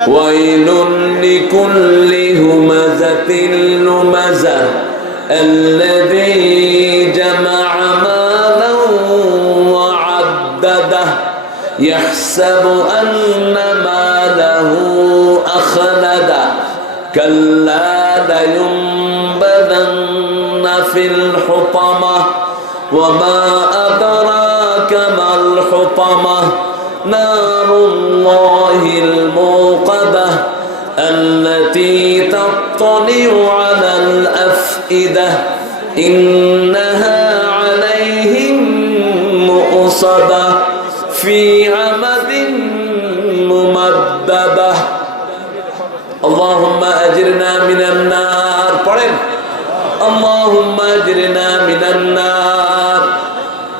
ويل لكل همزة لمزة الذي جمع مالا وعدده يحسب أن ماله أخلده كلا لينبذن في الحطمة وما أدراك ما الحطمة نار الله الموقدة التي تطلع على الأفئدة إنها عليهم مؤصدة في عمد ممددة اللهم أجرنا من النار اللهم أجرنا من النار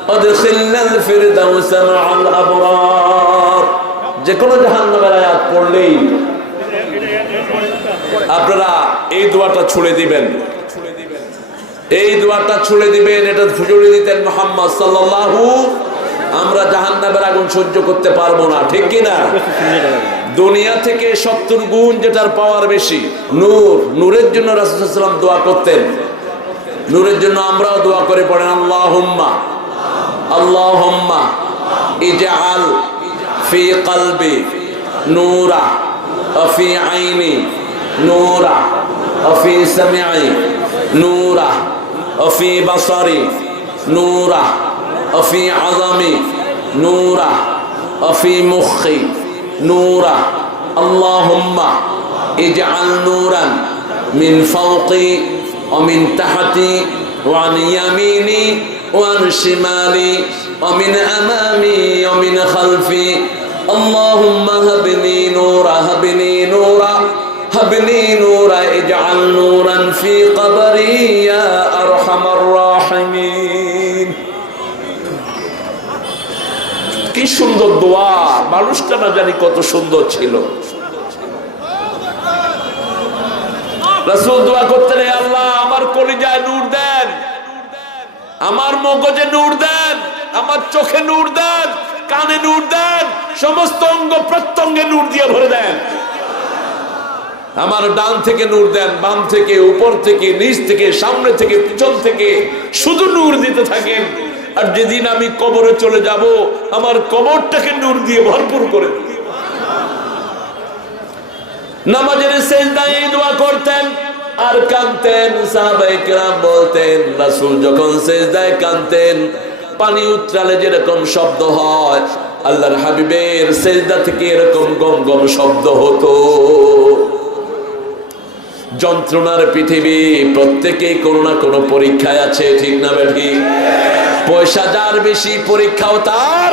أدخلنا الفردوس مع الأبرار যে কোনো জাহান্নামের আয়াত পড়লেই আপনারা এই দোয়াটা ছুড়ে দিবেন এটা ফুজুরি দিতেন মুহাম্মদ সাল্লাল্লাহু আমরা জাহান্নামের আগুন সহ্য করতে পারবো না ঠিক কি না দুনিয়া থেকে 70 গুণ যেটার পাওয়ার বেশি নূরের জন্য রাসূল সাল্লাল্লাহু আলাইহি ওয়াসাল্লাম দোয়া করতেন নূরের জন্য আমরাও দোয়া করে পড়েন আল্লাহুম্মা ইজআল ফি কলবি নূরা ওয়া ফি আইনি নূরা ওয়া ফি সামঈ নূরা ওয়া ফি বাসারি নূরা ওয়া ফি আযামি নূরা ওয়া ফি মুখি নূরা আল্লাহুম্মা ইজআল নূরান মিন ফাওকি ওয়া মিন তাহতি ওয়া আন ইয়ামিনি ওয়া আন শিমালি ওয়া মিন আমামি ওয়া মিন খালফি আল্লাহুম্মা হাবনি নূরা ইজআল নূরান ফি কবরি ইয়া আরহামার রাহিমিন কি সুন্দর দোয়া মানুষটা না জানি কত সুন্দর ছিল রাসূল দোয়া করতেন হে আল্লাহ আমার কলিজায় নূর দেন আমার মগজে নূর দেন আমার চোখে নূর দেন কানে নূর দেন সমস্ত অঙ্গ প্রত্যঙ্গে নূর দিয়ে ভরে দেন আমার ডান থেকে নূর দেন বাম থেকে উপর থেকে নিচ থেকে সামনে থেকে পিছন থেকে শুধু নূর দিতে থাকেন আর যেদিন আমি কবরে চলে যাব আমার কবরটাকে নূর দিয়ে ভরপুর করে দিন নামাজের সিজদায় এই দোয়া করতেন আর কাঁদতেন সাহাবায়ে কেরাম বলতেন রাসূল যখন সিজদায় কাঁদতেন পানি উতরালে যেরকম শব্দ হয় আল্লাহর হাবিবের সিজদা থেকে এরকম গম গম শব্দ হতো যন্ত্রণার পৃথিবী প্রত্যেকেই কোনো না কোনো পরীক্ষায় আছে ঠিক না ঠিক পয়সা যার বেশি পরীক্ষাও তার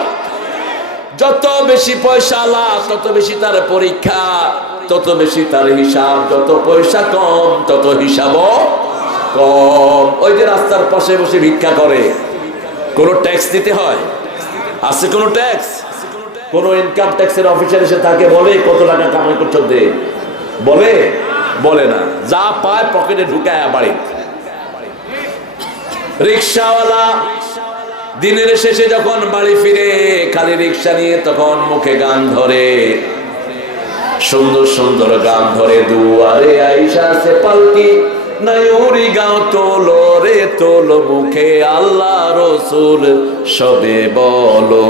যত বেশি পয়সা আলা তত বেশি তার পরীক্ষা তত বেশি তার হিসাব যত পয়সা কম তত হিসাবও কম ওই যে রাস্তার পাশে বসে ভিক্ষা করে কোনো ট্যাক্স দিতে হয় আছে কোনো ট্যাক্স কোনো ইনকাম ট্যাক্সের অফিসার এসে তাকে বলে কত টাকা কামাই করছো দে বলে না যা পায় পকেটে ঢুকায় বাড়ি রিকশাওয়ালা দিনের শেষে যখন বাড়ি ফিরে খালি রিকশা নিয়ে তখন মুখে গান ধরে সুন্দর সুন্দর গান ধরে দুয়ারে আইসা সে পালকি নায়ুরি গাও তোলো রে তোলো মুখে আল্লাহ রসুল সবে বলো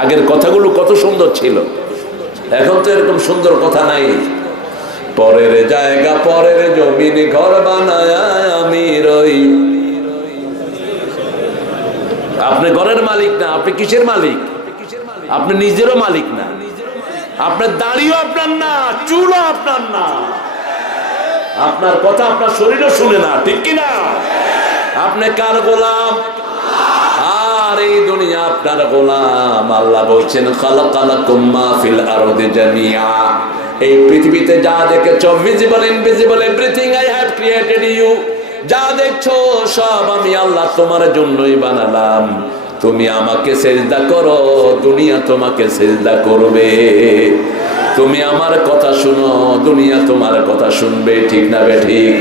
আগের কথাগুলো কত সুন্দর ছিল এখন তো এরকম সুন্দর কথা নাই পরের জায়গা পরের জমিন ঘর বানায় আমি রই আপনি ঘরের মালিক না আপনি কিসের মালিক আপনি নিজেরও মালিক না আপনার দাড়িও আপনার না চুলও আপনার না আপনার কথা আপনার শরীরও শুনে না ঠিক কি না আপনি কার গোলাম আর এই দুনিয়া আপনার গোলাম আল্লাহ বলছেন খালাকালাকুম মা ফিল আরদি জামিআ এই পৃথিবীতে যা দেখেছো visible invisible everything I have created you যা দেখছো সব আমি আল্লাহ তোমার জন্যই বানালাম তুমি আমাকে সিজদা করো দুনিয়া তোমাকে সিজদা করবে তুমি আমার কথা শুনো দুনিয়া তোমার কথা শুনবে ঠিক না বে ঠিক